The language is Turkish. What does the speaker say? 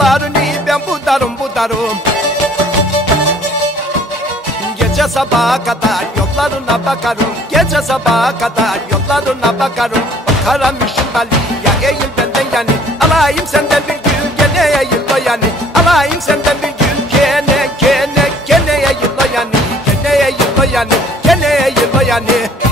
yollarını ben budarım. Gece sabaha kadar yollarına bakarım. Gece sabaha kadar yollarına bakarım. Karamışım Ali'ye eğil benden yani. Alayım senden bir gül gene eğil o yani. Alayım senden bir gül gene eğil o yani. Gene eğil o yani. Gene eğil o yani.